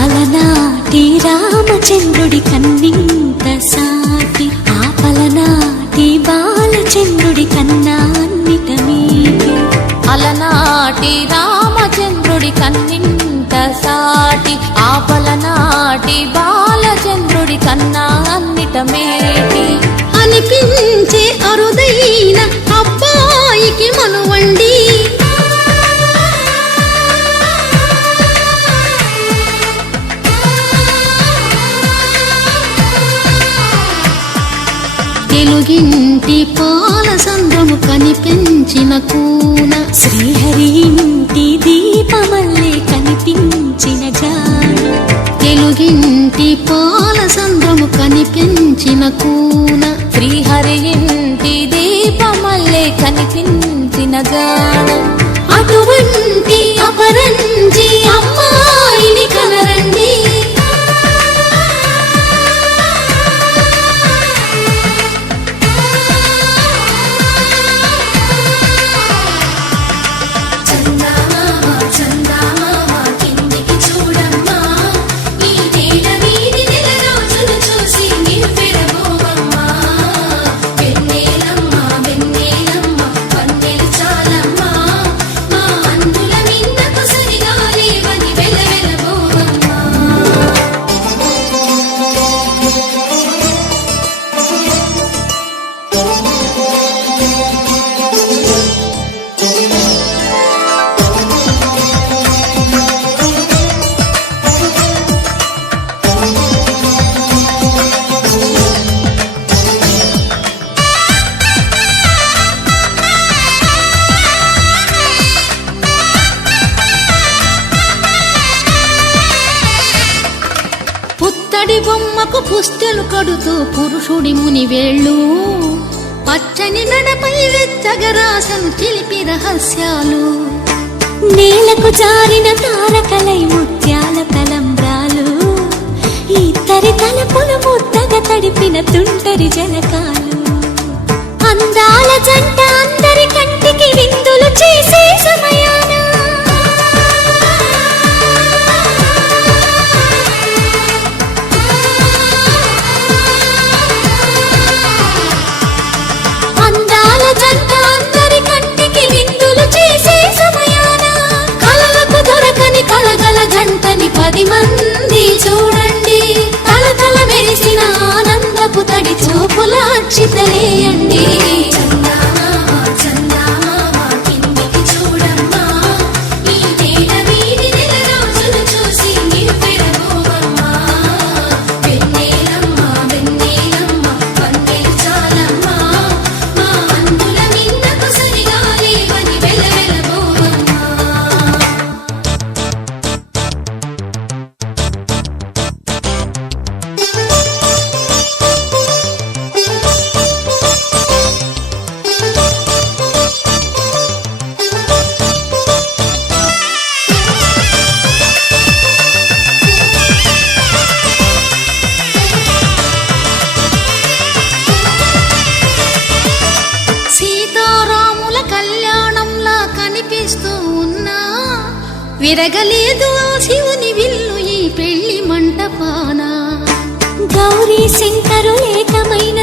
అలనాటి రామచంద్రుడి కన్నింత సాటి ఆపలనాటి బాలచంద్రుడి సాటి ఆపలనాటి బాలచంద్రుడి కన్నా అన్నిట మేటి అనిపించే అరుదైన అబ్బాయికి మనువండి. తెలుగింటి పాల సంద్రము కనిపించిన కూన. శ్రీహరి ఇంటి దీపమల్లే కనిపించిన జాడు తెలుగింటి పాల సంద్రము కనిపించిన కూన. శ్రీహరి ఇంటి దీపమల్లే కనిపించిన గానం. పుత్తడి బొమ్మకు పుస్తెలు కడుతూ పురుషుడి ముని వేళ్ళు. పచ్చని నడపై వెచ్చగరాసను చిలిపి రహస్యాలు. నేలకు జారిన తారకలై ముత్యాల తలంబ్రాలు ఇద్దరి తలపులు ముద్దగా తడిపిన తుంటరి జనకాలు. అందాల జంట అందరి కంటికి విందులు చేసే సమయం చూపుల అక్షితలేయండి విరగలేదు ఆ శివుని విల్లు ఈ పెళ్ళి మంటపాన. గౌరీ శంకరు ఏకమైన